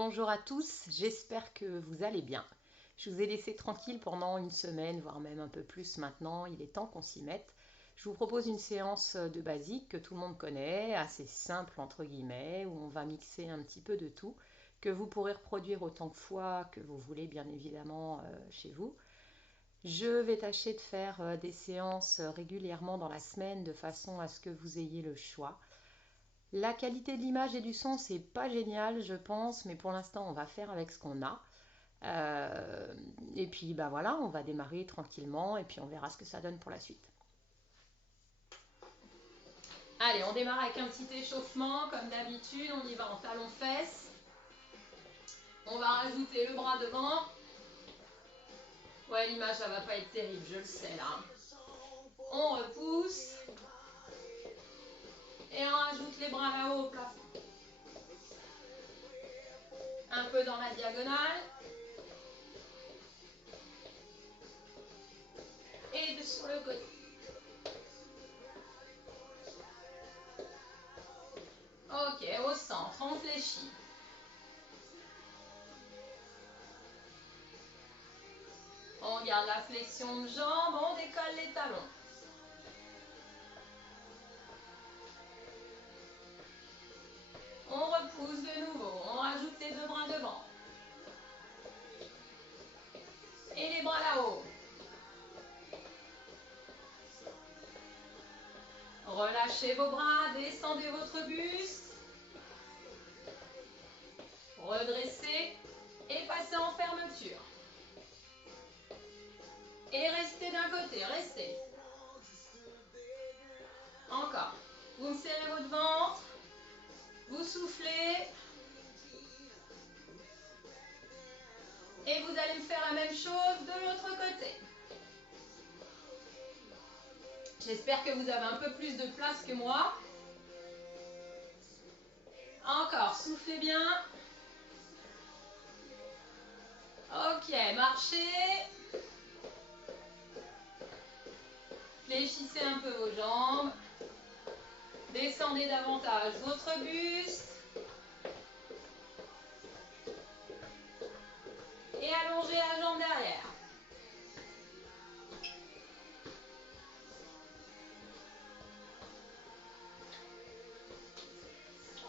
Bonjour à tous, j'espère que vous allez bien. Je vous ai laissé tranquille pendant une semaine, voire même un peu plus maintenant, il est temps qu'on s'y mette. Je vous propose une séance de basique que tout le monde connaît, assez simple entre guillemets, où on va mixer un petit peu de tout, que vous pourrez reproduire autant de fois que vous voulez bien évidemment chez vous. Je vais tâcher de faire des séances régulièrement dans la semaine de façon à ce que vous ayez le choix. La qualité de l'image et du son, c'est pas génial, je pense, mais pour l'instant, on va faire avec ce qu'on a. Euh, et puis, bah voilà, on va démarrer tranquillement et puis on verra ce que ça donne pour la suite. Allez, on démarre avec un petit échauffement, comme d'habitude, on y va en talons-fesses. On va rajouter le bras devant. Ouais, l'image, ça va pas être terrible, je le sais là. On repousse. Et on rajoute les bras là-haut au plafond. Un peu dans la diagonale. Et sur le côté. Ok, au centre, on fléchit. On garde la flexion de jambe, on décolle les talons. On repousse de nouveau, on rajoute les deux bras devant. Et les bras là-haut. Relâchez vos bras, descendez votre buste. Redressez et passez en fermeture. Et restez d'un côté, restez. Encore. Vous serrez votre ventre. Vous soufflez. Et vous allez me faire la même chose de l'autre côté. J'espère que vous avez un peu plus de place que moi. Encore, soufflez bien. Ok, marchez. Fléchissez un peu vos jambes. Descendez davantage votre buste. Et allongez la jambe derrière.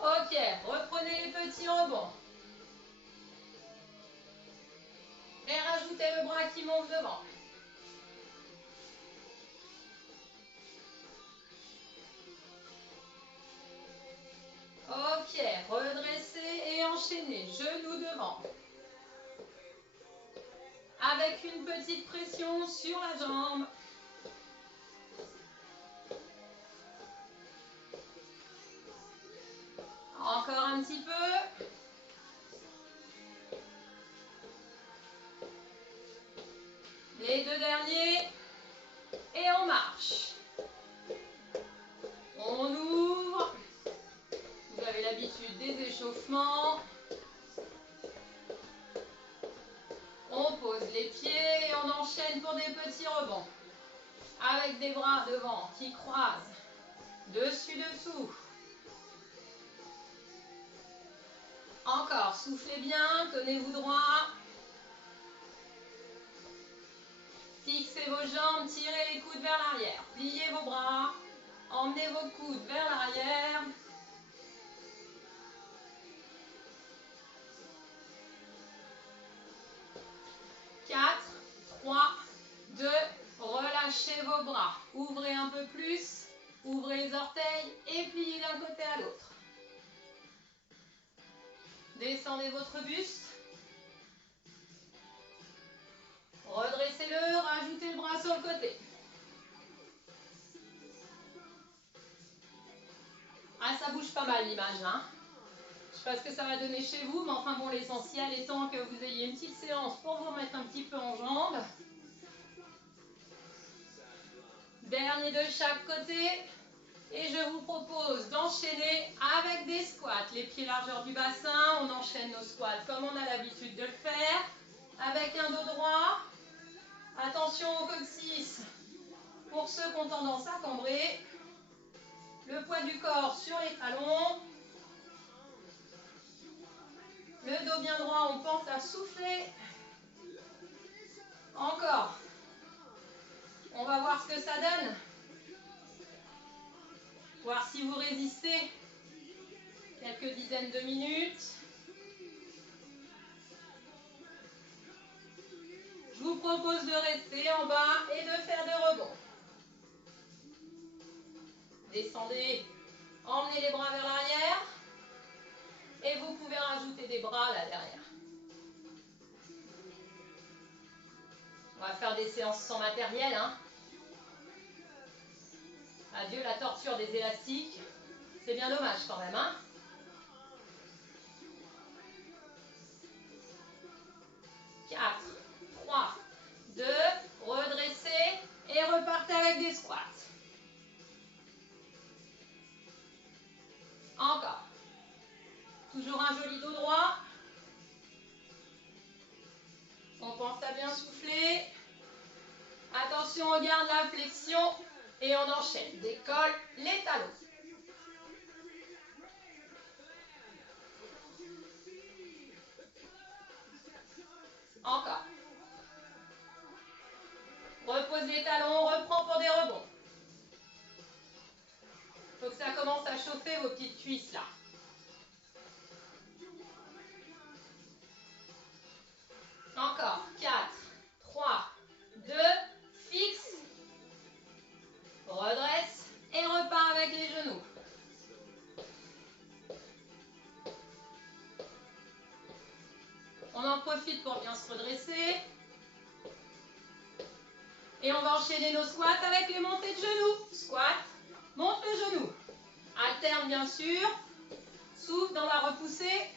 Ok, reprenez les petits rebonds. Et rajoutez le bras qui monte devant. Ok, redressez et enchaînez. Genoux devant. Avec une petite pression sur la jambe. Encore un petit peu. Les deux derniers. Et on marche. On ouvre. Vous avez l'habitude des échauffements. On pose les pieds et on enchaîne pour des petits rebonds. Avec des bras devant qui croisent. Dessus-dessous. Encore, soufflez bien, tenez-vous droit. Fixez vos jambes, tirez les coudes vers l'arrière. Pliez vos bras, emmenez vos coudes vers l'arrière. 4, 3, 2, relâchez vos bras. Ouvrez un peu plus, ouvrez les orteils et pliez d'un côté à l'autre. Descendez votre buste. Redressez-le, rajoutez le bras sur le côté. Ah, ça bouge pas mal l'image là. Je sais pas ce que ça va donner chez vous, mais enfin bon, l'essentiel étant que vous ayez une petite séance pour vous remettre un petit peu en jambes. Dernier de chaque côté. Et je vous propose d'enchaîner avec des squats. Les pieds largeur du bassin, on enchaîne nos squats comme on a l'habitude de le faire. Avec un dos droit. Attention au coccyx. Pour ceux qui ont tendance à cambrer. Le poids du corps sur les talons. Le dos bien droit, on pense à souffler. Encore. On va voir ce que ça donne. Voir si vous résistez quelques dizaines de minutes. Je vous propose de rester en bas et de faire des rebonds. Descendez, emmenez les bras vers l'arrière. Et vous pouvez rajouter des bras là derrière. On va faire des séances sans matériel. Hein. Adieu la torture des élastiques. C'est bien dommage quand même. Hein. 4, 3, 2, redressez et repartez avec des squats. Encore. Toujours un joli dos droit. On pense à bien souffler. Attention, on garde la flexion et on enchaîne. Décolle les talons. Encore. Repose les talons, on reprend pour des rebonds. Il faut que ça commence à chauffer vos petites cuisses là. Encore. 4, 3, 2, fixe. Redresse et repart avec les genoux. On en profite pour bien se redresser. Et on va enchaîner nos squats avec les montées de genoux. Squat, monte le genou. Alterne bien sûr. Souffle dans la repoussée.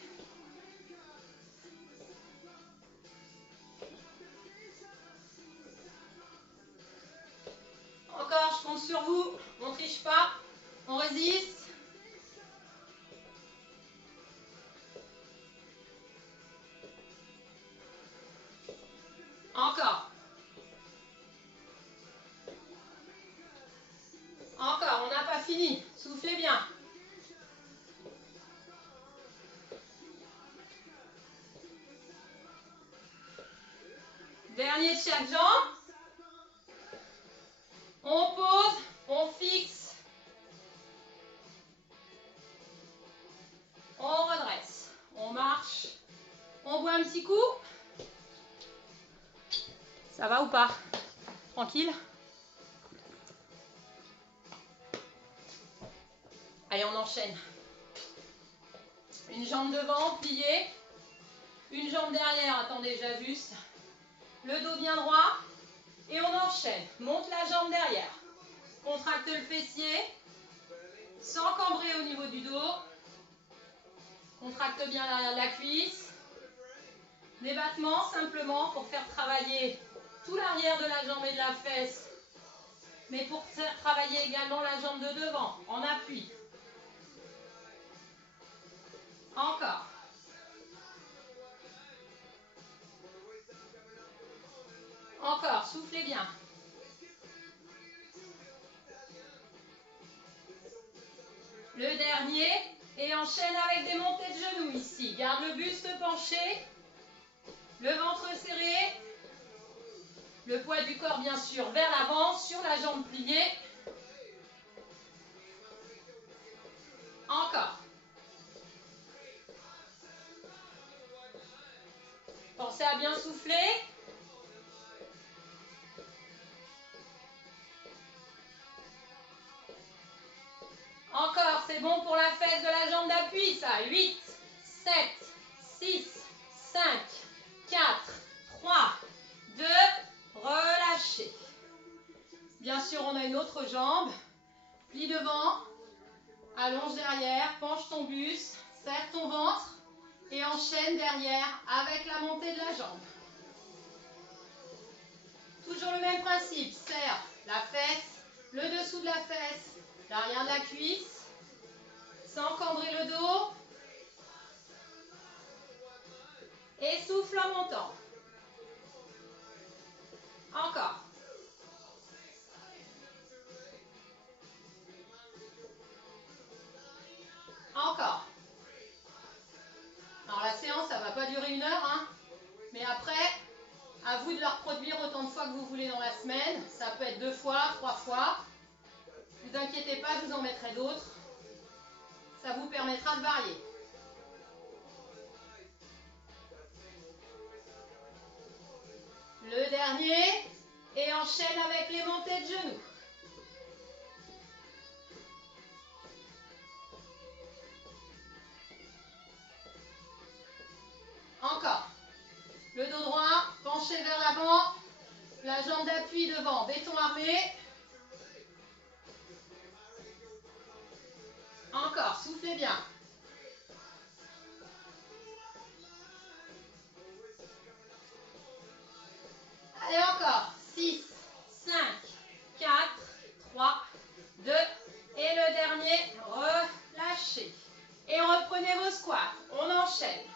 Encore, je compte sur vous. On ne triche pas. On résiste. Encore. Encore, on n'a pas fini. Soufflez bien. Dernier de chaque jambe. On pose, on fixe. On redresse. On marche. On boit un petit coup. Ça va ou pas? Tranquille? Allez, on enchaîne. Une jambe devant, pliée. Une jambe derrière, attendez, j'ajuste. Le dos bien droit. Et on enchaîne. Monte la jambe derrière. Contracte le fessier. Sans cambrer au niveau du dos. Contracte bien l'arrière de la cuisse. Des battements simplement pour faire travailler tout l'arrière de la jambe et de la fesse. Mais pour faire travailler également la jambe de devant, en appui. Encore. Encore, soufflez bien. Le dernier, et enchaîne avec des montées de genoux ici. Garde le buste penché, le ventre serré, le poids du corps bien sûr vers l'avant, sur la jambe pliée. Encore. Pensez à bien souffler. Encore, c'est bon pour la fesse de la jambe d'appui, ça. 8, 7, 6, 5, 4, 3, 2, relâchez. Bien sûr, on a une autre jambe. Plie devant, allonge derrière, penche ton buste, serre ton ventre et enchaîne derrière avec la montée de la jambe. Toujours le même principe, serre la fesse, le dessous de la fesse, l'arrière de la cuisse, sans cambrer le dos. Et souffle en montant. Encore. Encore. Alors la séance, vous de le reproduire autant de fois que vous voulez dans la semaine. Ça peut être 2 fois, 3 fois. Ne vous inquiétez pas, je vous en mettrai d'autres. Ça vous permettra de varier. Le dernier. Et enchaîne avec les montées de genoux. Encore. Le dos droit, penché vers l'avant. La jambe d'appui devant, béton armé. Encore, soufflez bien. Allez, encore. 6, 5, 4, 3, 2. Et le dernier, relâchez. Et reprenez vos squats. On enchaîne.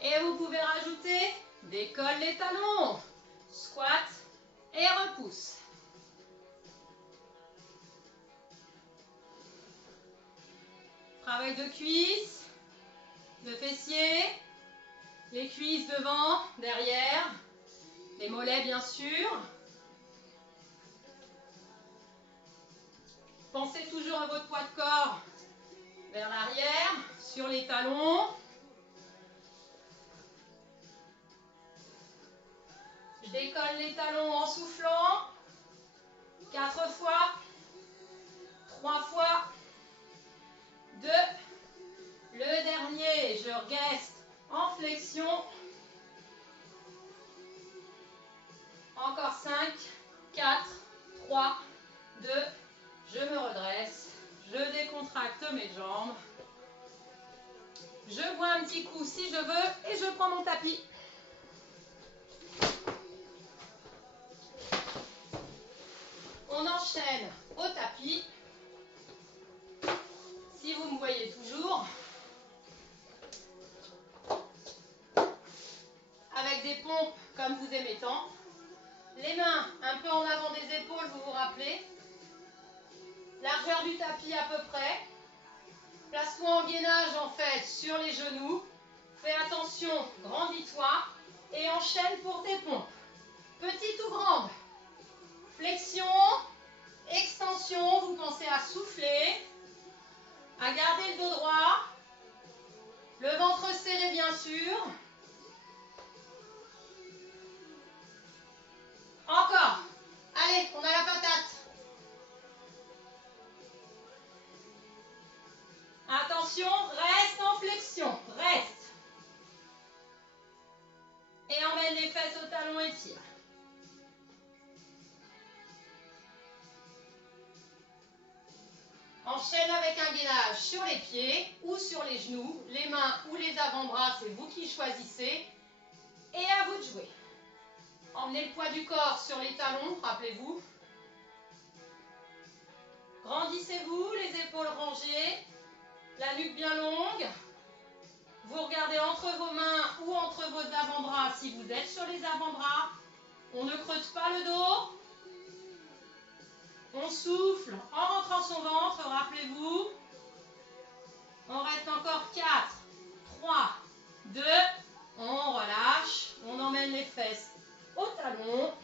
Et vous pouvez rajouter, décolle les talons. Squat et repousse. Travail de cuisses, de fessiers, les cuisses devant, derrière, les mollets bien sûr. Pensez toujours à votre poids de corps vers l'arrière, sur les talons. Je décolle les talons en soufflant. 4 fois, 3 fois, 2. Le dernier, je reste en flexion. Encore 5, 4, 3, 2. Je me redresse. Je décontracte mes jambes. Je bois un petit coup si je veux et je prends mon tapis. On enchaîne au tapis. Si vous me voyez toujours. Avec des pompes comme vous aimez tant. Les mains un peu en avant des épaules, vous vous rappelez. Largeur du tapis à peu près. Place-toi en gainage en fait sur les genoux. Fais attention, grandis-toi et enchaîne pour tes pompes. Petite ou grande. Flexion, extension, vous pensez à souffler, à garder le dos droit, le ventre serré bien sûr. Encore. Allez, on a la patate. Attention, reste en flexion, reste. Et emmène les fesses au talon et tire. Enchaîne avec un gainage sur les pieds ou sur les genoux, les mains ou les avant-bras, c'est vous qui choisissez. Et à vous de jouer. Emmenez le poids du corps sur les talons, rappelez-vous. Grandissez-vous, les épaules rangées, la nuque bien longue. Vous regardez entre vos mains ou entre vos avant-bras si vous êtes sur les avant-bras. On ne creuse pas le dos. On souffle en rentrant son ventre, rappelez-vous. On reste encore 4, 3, 2. On relâche. On emmène les fesses au talon.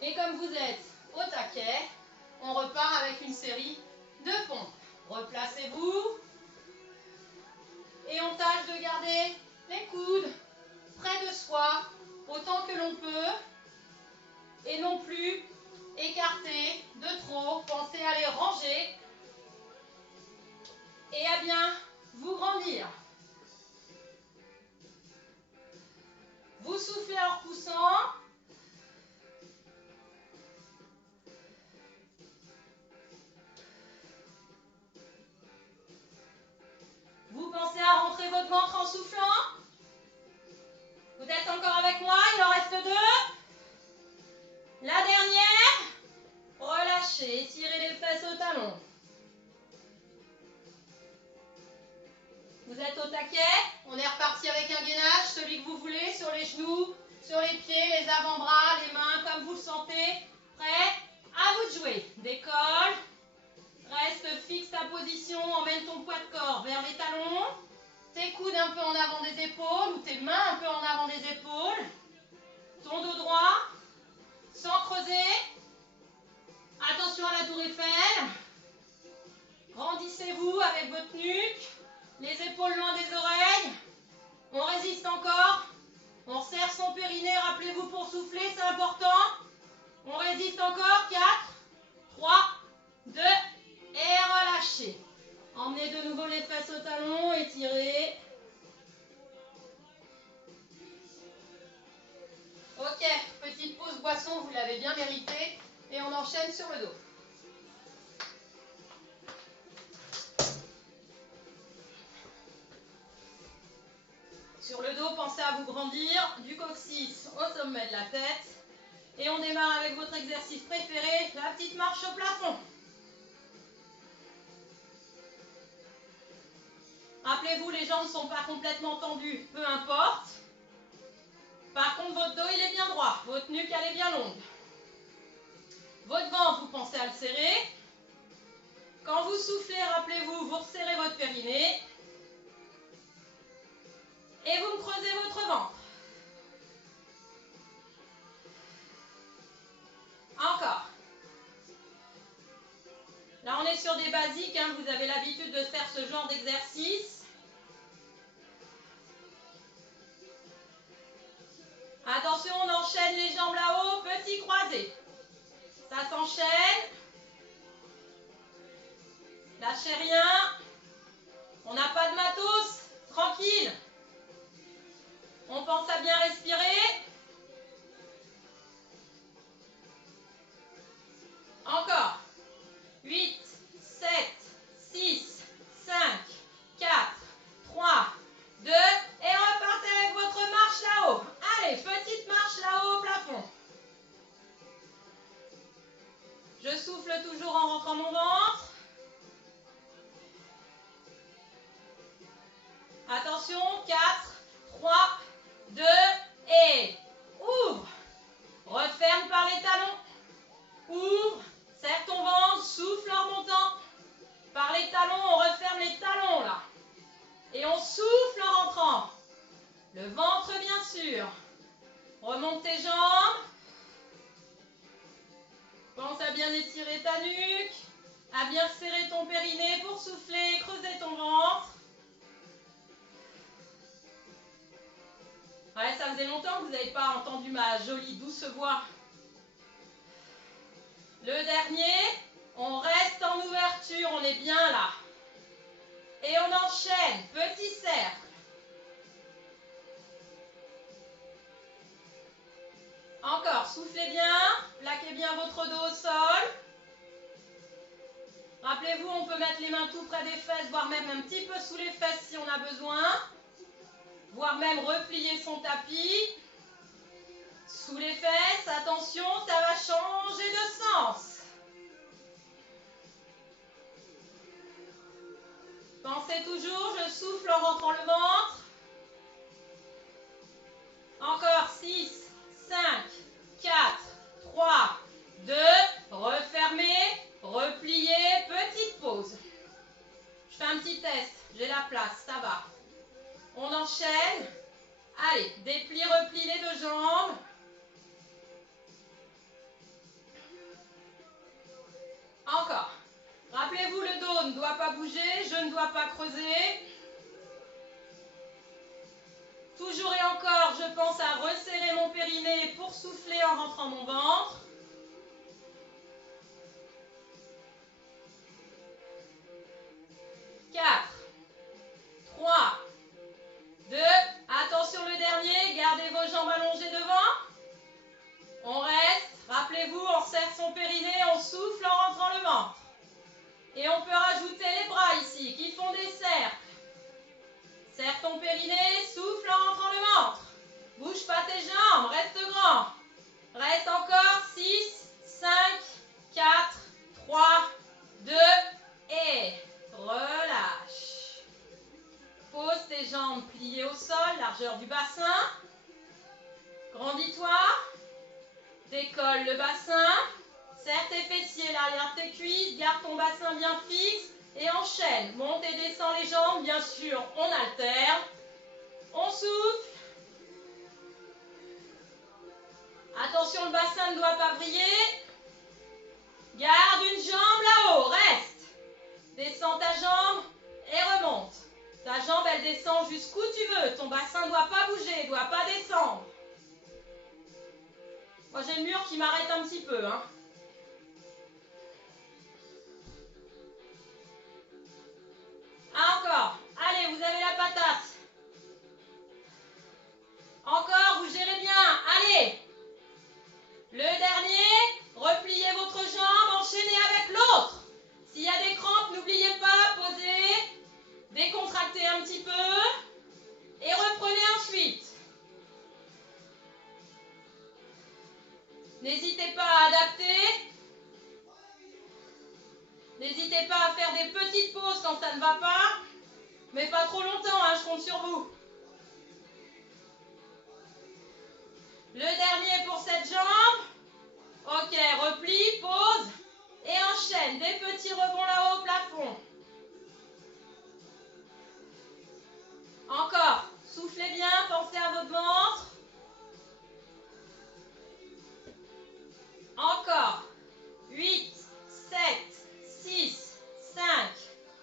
Et comme vous êtes au taquet, on repart avec une série de pompes. Replacez-vous. Et on tâche de garder les coudes près de soi autant que l'on peut. Et non plus écarter de trop. Pensez à les ranger. Et à bien vous grandir. Vous soufflez en repoussant. Vous pensez à rentrer votre ventre en soufflant. Vous êtes encore avec moi, il en reste 2. La dernière. Relâchez, étirez les fesses au talon. Vous êtes au taquet. On est reparti avec un gainage, celui que vous voulez, sur les genoux, sur les pieds, les avant-bras, les mains, comme vous le sentez. Prêt? À vous de jouer. Décolle. Reste fixe ta position, emmène ton poids de corps vers les talons. Tes coudes un peu en avant des épaules ou tes mains un peu en avant des épaules. Ton dos droit, sans creuser. Attention à la tour Eiffel. Grandissez-vous avec votre nuque. Les épaules loin des oreilles. On résiste encore. On serre son périnée, rappelez-vous pour souffler, c'est important. On résiste encore. 4, 3, 2 et relâchez. Emmenez de nouveau les fesses au talon, étirez. Ok, petite pause boisson, vous l'avez bien mérité. Et on enchaîne sur le dos. Sur le dos, pensez à vous grandir du coccyx au sommet de la tête. Et on démarre avec votre exercice préféré, la petite marche au plafond. Rappelez-vous, les jambes ne sont pas complètement tendues, peu importe. Par contre, votre dos, il est bien droit. Votre nuque, elle est bien longue. Votre ventre, vous pensez à le serrer. Quand vous soufflez, rappelez-vous, vous resserrez votre périnée. Et vous me creusez votre ventre. Encore. Là, on est sur des basiques, hein, vous avez l'habitude de faire ce genre d'exercice. Attention, on enchaîne les jambes là-haut, petit croisé. Ça s'enchaîne. Lâchez rien. On n'a pas de matos. Tranquille. On pense à bien respirer. Encore. 8, 7, 6, 5, 4, 3, 2. Et repartez avec votre marche là-haut. Allez, petite marche là-haut au plafond. Je souffle toujours en rentrant mon ventre. Attention, 4, 3, 2 et ouvre. Referme par les talons. Ouvre, serre ton ventre, souffle en remontant. Par les talons, on referme les talons là. Et on souffle en rentrant. Le ventre bien sûr. Remonte tes jambes. Pense à bien étirer ta nuque. À bien serrer ton périnée pour souffler, creuser ton ventre. Ouais, ça faisait longtemps que vous n'avez pas entendu ma jolie douce voix. Le dernier, on reste en ouverture, on est bien là. Et on enchaîne, petit cercle. Encore, soufflez bien, plaquez bien votre dos au sol. Rappelez-vous, on peut mettre les mains tout près des fesses, voire même un petit peu sous les fesses si on a besoin. Voire même replier son tapis. Sous les fesses, attention, ça va changer de sens. Pensez toujours, je souffle en rentrant le ventre. Encore 6, 5, 4, 3, 2, refermez, repliez, petite pause. Je fais un petit test, j'ai la place, ça va. On enchaîne. Allez, déplie, replie les deux jambes. Encore. Rappelez-vous, le dos ne doit pas bouger, je ne dois pas creuser. Toujours et encore, je pense à resserrer mon périnée pour souffler en rentrant mon ventre. 4, 3, 2, attention le dernier, gardez vos jambes allongées devant. On reste, rappelez-vous, on serre son périnée, on souffle en rentrant le ventre. Et on peut rajouter les bras ici, qui font des cercles. Serre ton périnée, souffle en rentrant le ventre. Bouge pas tes jambes, reste grand. Reste encore, 6, 5, 4, 3, 2 et relâche. Pose tes jambes pliées au sol, largeur du bassin. Grandis-toi. Décolle le bassin. Serre tes fessiers, l'arrière de tes cuisses. Garde ton bassin bien fixe. et enchaîne. Monte et descend les jambes, bien sûr, on alterne. On souffle. Attention, le bassin ne doit pas vriller. Garde une jambe là-haut, reste. Descends ta jambe et remonte. Ta jambe, elle descend jusqu'où tu veux. Ton bassin ne doit pas bouger, ne doit pas descendre. Moi, j'ai le mur qui m'arrête un petit peu, hein. Ah, encore. Allez, vous avez la patate. Encore, vous gérez bien. Allez. Le dernier, repliez votre jambe, enchaînez avec l'autre. S'il y a des crampes, n'oubliez pas, posez, décontractez un petit peu et reprenez ensuite. N'hésitez pas à adapter. N'hésitez pas à faire des petites pauses quand ça ne va pas, mais pas trop longtemps, hein, je compte sur vous. Le dernier pour cette jambe. Ok, replie, pause et enchaîne. Des petits rebonds là-haut au plafond. Encore. Soufflez bien, pensez à votre ventre. Encore. 8, 7, 6, 5,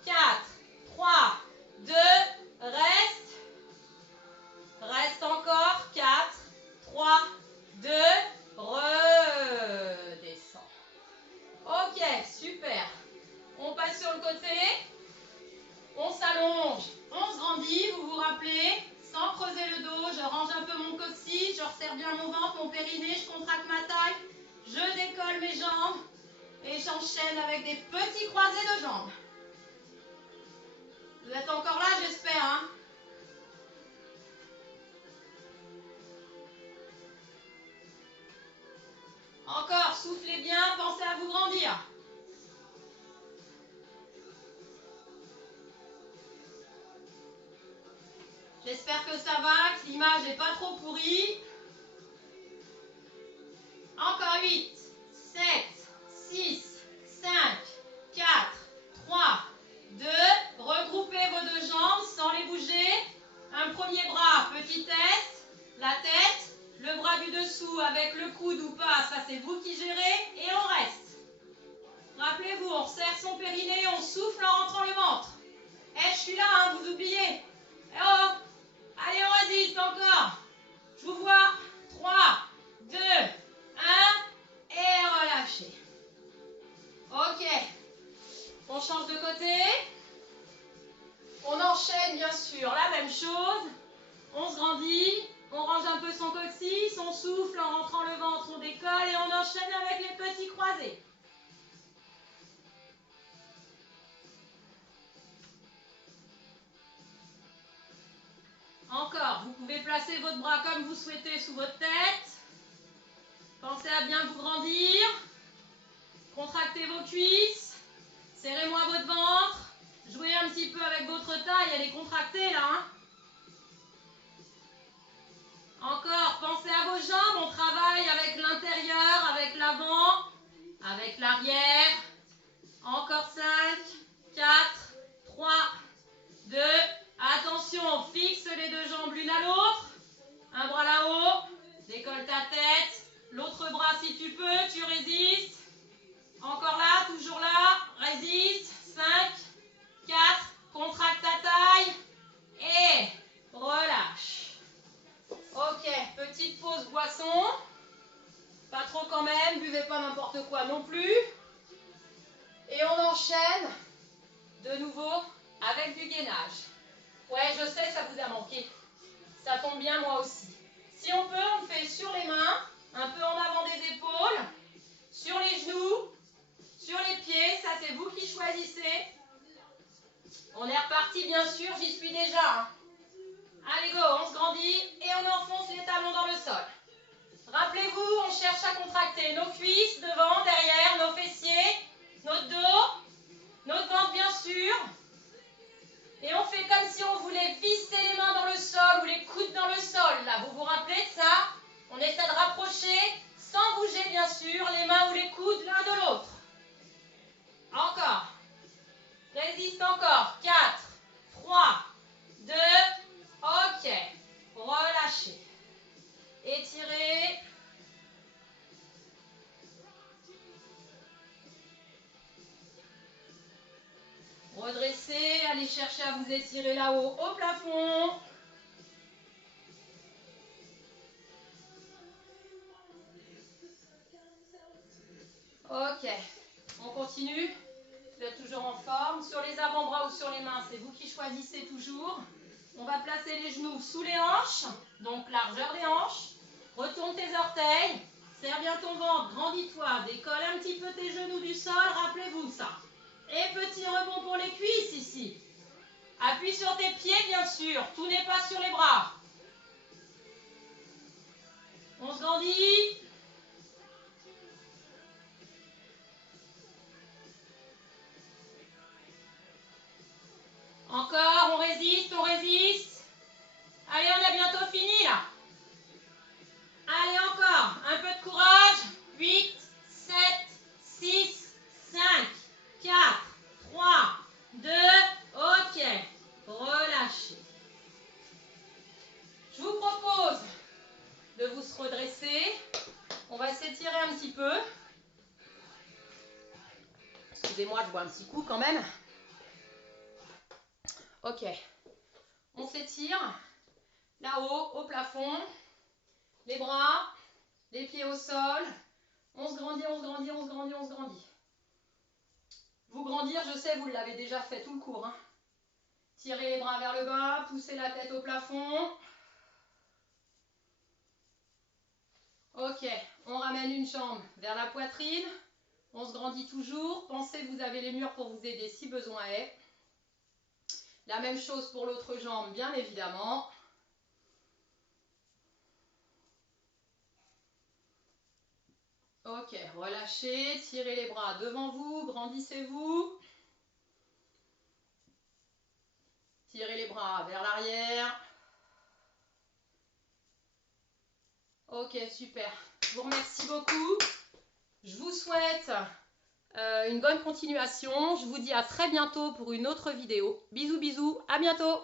4, 3, 2, reste. Reste encore. 4, 3, 2, redescends. Ok, super. On passe sur le côté. On s'allonge, on se grandit, vous vous rappelez, sans creuser le dos, je range un peu mon coccyx, je resserre bien mon ventre, mon périnée, je contracte ma taille, je décolle mes jambes et j'enchaîne avec des petits croisés de jambes. Vous êtes encore là, j'espère, hein? Encore, soufflez bien, pensez à vous grandir. J'espère que ça va, que l'image n'est pas trop pourrie. Encore 8, 7, 6, 5, 4, 3, 2. Regroupez vos deux jambes sans les bouger. Un premier bras, petit test. La tête, le bras du dessous avec le coude ou pas, ça c'est vous qui gérez. Et on reste. Rappelez-vous, on serre son périnée, on souffle en rentrant le ventre. Eh, je suis là, hein, vous oubliez. Eh oh, allez, on résiste encore. Je vous vois. 3, 2, 1. Et relâchez. Ok. On change de côté. On enchaîne bien sûr la même chose. On se grandit. On range un peu son coccyx. On souffle en rentrant le ventre. On décolle et on enchaîne avec les petits croisés. Encore. Vous pouvez placer votre bras comme vous souhaitez sous votre tête. Pensez à bien vous grandir. Contractez vos cuisses. Serrez-moi votre ventre. Jouez un petit peu avec votre taille. Elle est contractée là. Hein. Encore, pensez à vos jambes. On travaille avec l'intérieur, avec l'avant, avec l'arrière. Encore 5, 4, 3, 2. Attention, on fixe les deux jambes l'une à l'autre. Un bras là-haut. Décolle ta tête. L'autre bras si tu peux, tu résistes. Encore là, toujours là. Résiste. 5, 4. Contracte ta taille. Et relâche. Ok, petite pause boisson. Pas trop quand même, buvez pas n'importe quoi non plus. Et on enchaîne de nouveau avec du gainage. Ouais, je sais, ça vous a manqué. Ça tombe bien, moi aussi. Si on peut, on le fait sur les mains, un peu en avant des épaules, sur les genoux, sur les pieds, ça c'est vous qui choisissez. On est reparti, bien sûr, j'y suis déjà. Hein. Allez, go, on se grandit et on enfonce les talons dans le sol. Rappelez-vous, on cherche à contracter nos cuisses, devant, derrière, nos fessiers, notre dos, notre ventre bien sûr. Et on fait comme si on voulait visser les mains dans le sol ou les coudes dans le sol. Là, vous vous rappelez de ça? On essaie de rapprocher, sans bouger bien sûr, les mains ou les coudes l'un de l'autre. Encore. Résistez. allez chercher à vous étirer là-haut au plafond. Ok, on continue. Vous êtes toujours en forme. Sur les avant-bras ou sur les mains, c'est vous qui choisissez toujours. On va placer les genoux sous les hanches, donc largeur des hanches. Retourne tes orteils, serre bien ton ventre, grandis-toi, décolle un petit peu tes genoux du sol, rappelez-vous ça. Et petit rebond pour les cuisses ici. Appuie sur tes pieds bien sûr, tout n'est pas sur les bras. On se grandit. Encore, on résiste, on résiste. Allez, on a bientôt fini là. Allez, encore, un peu de courage. 8, 7, 6, 5, 4, 3, 2, ok. Relâchez. Je vous propose de vous se redresser. On va s'étirer un petit peu. Excusez-moi, je bois un petit coup quand même. Ok. On s'étire là-haut, au plafond. Les bras, les pieds au sol. On se grandit, on se grandit, on se grandit, on se grandit. Vous grandir, je sais, vous l'avez déjà fait tout le cours. Hein. Tirez les bras vers le bas, poussez la tête au plafond. Ok, on ramène une jambe vers la poitrine. On se grandit toujours. Pensez que vous avez les murs pour vous aider si besoin est. La même chose pour l'autre jambe, bien évidemment. Ok, relâchez, tirez les bras devant vous, grandissez-vous. Tirez les bras vers l'arrière. Ok, super. Je vous remercie beaucoup. Je vous souhaite une bonne continuation. Je vous dis à très bientôt pour une autre vidéo. Bisous, bisous, à bientôt.